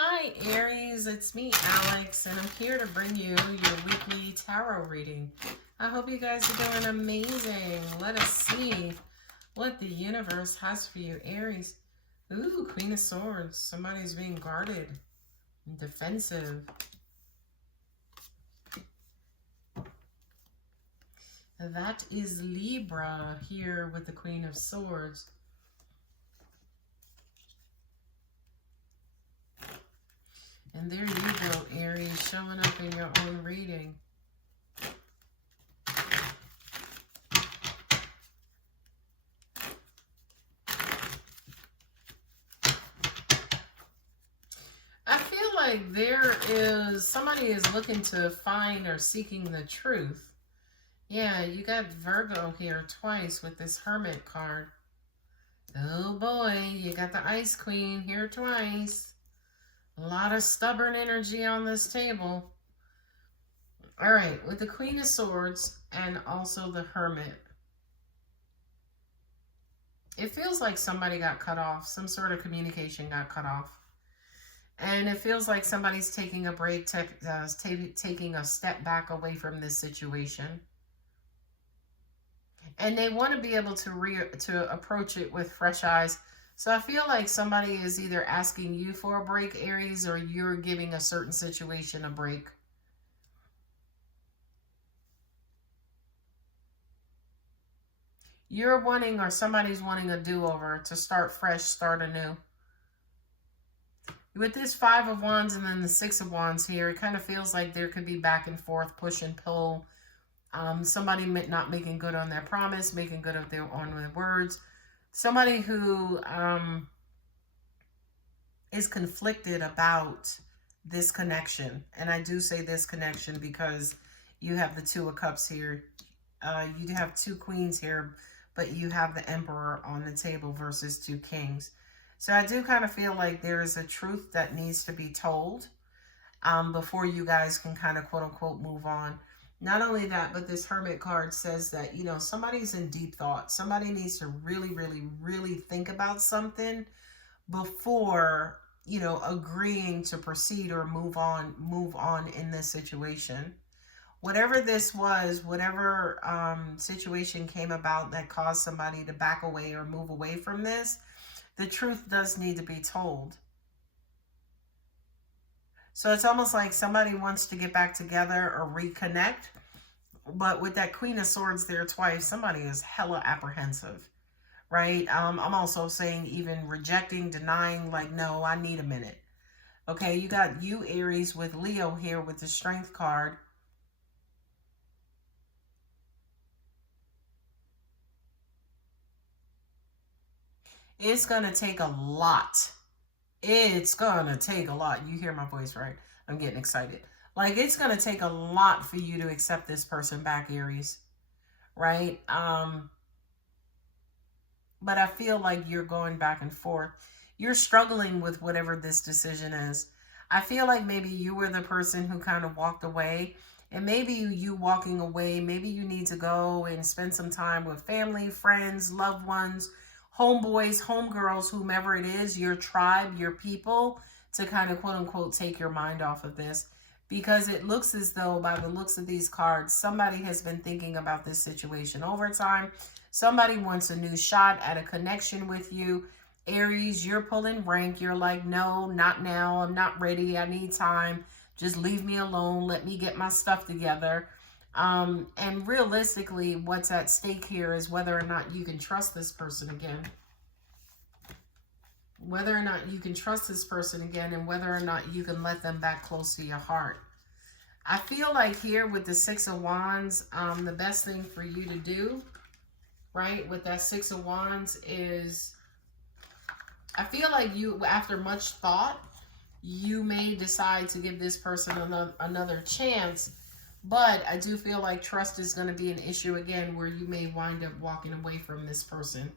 Hi Aries, it's me Alex, and I'm here to bring you your weekly tarot reading. I hope you guys are doing amazing. Let us see what the universe has for you, Aries. Ooh, Queen of Swords. Somebody's being guarded and defensive. That is Libra here with the Queen of Swords. And there you go, Aries, showing up in your own reading. I feel like somebody is looking to find or seeking the truth. Yeah, you got Virgo here twice with this Hermit card. Oh boy, you got the Ice Queen here twice. A lot of stubborn energy on this table. All right, with the Queen of Swords and also the Hermit. It feels like somebody got cut off. Some sort of communication got cut off. And it feels like somebody's taking a break, taking a step back away from this situation. And they want to be able to approach it with fresh eyes. So I feel like somebody is either asking you for a break, Aries, or you're giving a certain situation a break. You're wanting, or somebody's wanting, a do-over, to start fresh, start anew. With this Five of Wands and then the Six of Wands here, it kind of feels like there could be back and forth, push and pull. Somebody not making good on their promise, making good on their words. Somebody who is conflicted about this connection. And I do say this connection because you have the Two of Cups here. You have two Queens here, but you have the Emperor on the table versus two Kings. So I do kind of feel like there is a truth that needs to be told before you guys can kind of quote unquote move on. Not only that, but this Hermit card says that, you know, somebody's in deep thought. Somebody needs to really, really, really think about something before, you know, agreeing to proceed or move on in this situation. Whatever this was, whatever situation came about that caused somebody to back away or move away from this, the truth does need to be told. So it's almost like somebody wants to get back together or reconnect. But with that Queen of Swords there twice, somebody is hella apprehensive, right? I'm also saying even rejecting, denying, like, no, I need a minute. Okay, you got you, Aries, with Leo here with the Strength card. It's going to take a lot. It's going to take a lot. You hear my voice, right? I'm getting excited. Like, it's going to take a lot for you to accept this person back, Aries. Right? But I feel like you're going back and forth. You're struggling with whatever this decision is. I feel like maybe you were the person who kind of walked away. And maybe you walking away, maybe you need to go and spend some time with family, friends, loved ones, homeboys, homegirls, whomever it is, your tribe, your people, to kind of quote unquote take your mind off of this. Because it looks as though, by the looks of these cards, somebody has been thinking about this situation over time. Somebody wants a new shot at a connection with you. Aries, you're pulling rank. You're like, no, not now. I'm not ready. I need time. Just leave me alone. Let me get my stuff together. And realistically, what's at stake here is whether or not you can trust this person again. Whether or not you can trust this person again, and whether or not you can let them back close to your heart. I feel like here with the Six of Wands, the best thing for you to do, right, with that Six of Wands is, I feel like you, after much thought, you may decide to give this person another chance. But I do feel like trust is going to be an issue again, where you may wind up walking away from this person.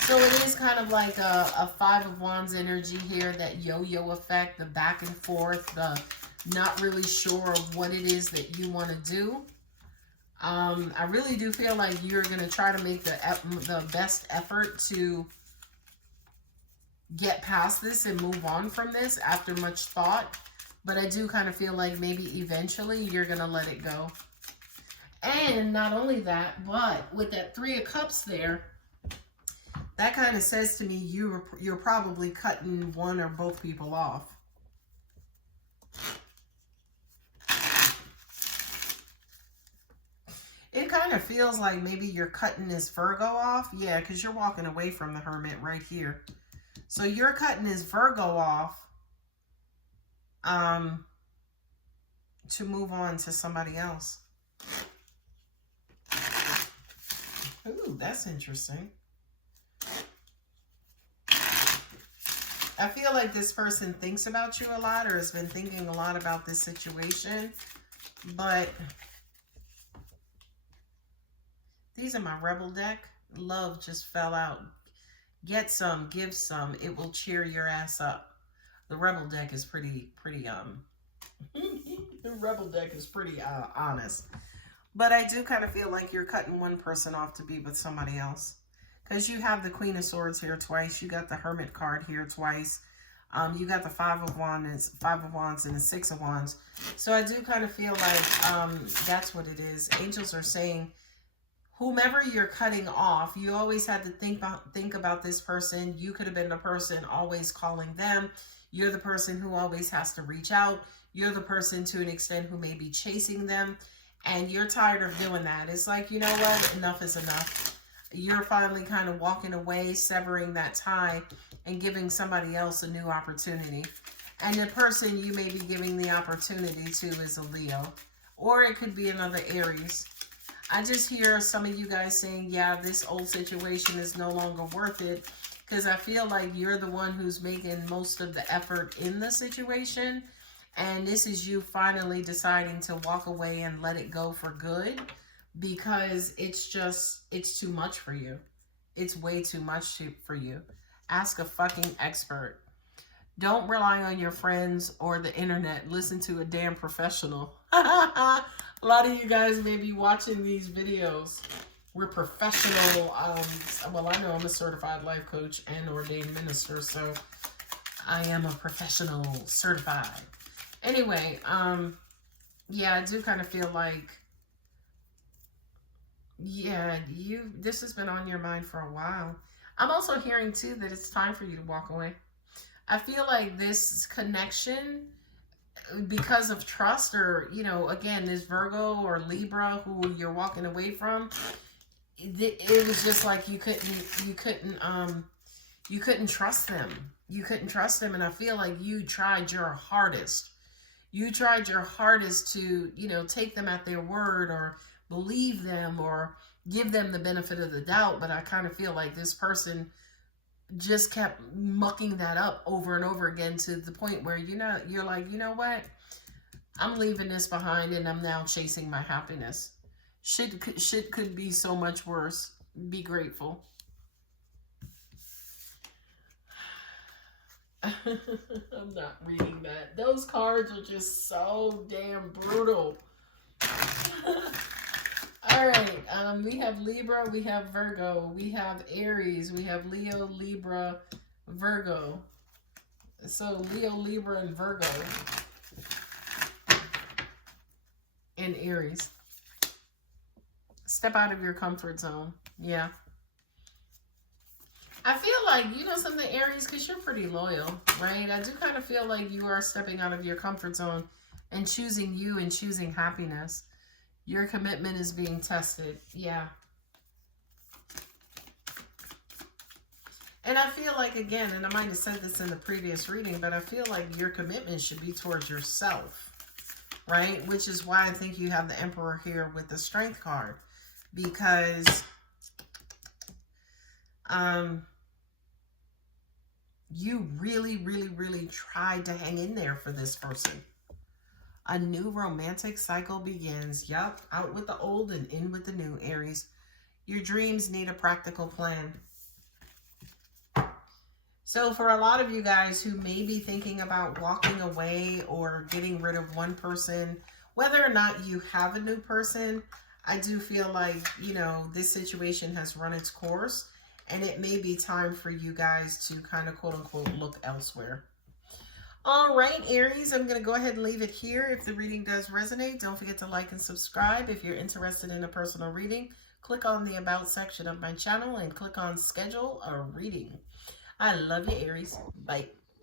So it is kind of like a Five of Wands energy here, that yo-yo effect, the back and forth, the not really sure of what it is that you want to do. I really do feel like you're going to try to make the best effort to get past this and move on from this after much thought. But I do kind of feel like maybe eventually you're going to let it go. And not only that, but with that Three of Cups there, that kind of says to me you're probably cutting one or both people off. It kind of feels like maybe you're cutting this Virgo off. Yeah, because you're walking away from the Hermit right here. So you're cutting this Virgo off to move on to somebody else. Ooh, that's interesting. I feel like this person thinks about you a lot or has been thinking a lot about this situation. But these are my Rebel deck. Love just fell out. Get some, give some. It will cheer your ass up. The Rebel deck is pretty the Rebel deck is pretty honest. But I do kind of feel like you're cutting one person off to be with somebody else. Because you have the Queen of Swords here twice. You got the Hermit card here twice. You got the Five of Wands and the Six of Wands. So I do kind of feel like that's what it is. Angels are saying, whomever you're cutting off, you always had to think about this person. You could have been the person always calling them. You're the person who always has to reach out. You're the person to an extent who may be chasing them. And you're tired of doing that. It's like, you know what? Enough is enough. You're finally kind of walking away, severing that tie, and giving somebody else a new opportunity. And the person you may be giving the opportunity to is a Leo. Or it could be another Aries. I just hear some of you guys saying, yeah, this old situation is no longer worth it. Because I feel like you're the one who's making most of the effort in the situation. And this is you finally deciding to walk away and let it go for good. Because it's too much for you. It's way too much for you. Ask a fucking expert. Don't rely on your friends or the internet. Listen to a damn professional. A lot of you guys may be watching these videos. We're professional. Well, I know I'm a certified life coach and ordained minister, so I am a professional certified. Anyway, yeah, I do kind of feel like, yeah, this has been on your mind for a while. I'm also hearing too that it's time for you to walk away. I feel like this connection, because of trust, or, you know, again, this Virgo or Libra who you're walking away from, it was just like you couldn't trust them. You couldn't trust them, and I feel like you tried your hardest. You tried your hardest to, you know, take them at their word or believe them or give them the benefit of the doubt, but I kind of feel like this person just kept mucking that up over and over again to the point where, you know, you're like, you know what? I'm leaving this behind and I'm now chasing my happiness. Shit could be so much worse. Be grateful. I'm not reading that. Those cards are just so damn brutal. All right, we have Libra, we have Virgo, we have Aries, we have Leo, Libra, Virgo. So Leo, Libra, and Virgo. And Aries. Step out of your comfort zone. Yeah. I feel like, you know something, Aries, because you're pretty loyal, right? I do kind of feel like you are stepping out of your comfort zone and choosing you and choosing happiness. Your commitment is being tested. Yeah. And I feel like, again, and I might have said this in the previous reading, but I feel like your commitment should be towards yourself, right? Which is why I think you have the Emperor here with the Strength card. Because you really, really, really tried to hang in there for this person. A new romantic cycle begins. Yup, out with the old and in with the new, Aries. Your dreams need a practical plan. So for a lot of you guys who may be thinking about walking away or getting rid of one person, whether or not you have a new person, I do feel like, you know, this situation has run its course. and it may be time for you guys to kind of quote unquote look elsewhere. All right, Aries, I'm going to go ahead and leave it here. If the reading does resonate, don't forget to like and subscribe. If you're interested in a personal reading, click on the About section of my channel and click on Schedule a Reading. I love you, Aries. Bye.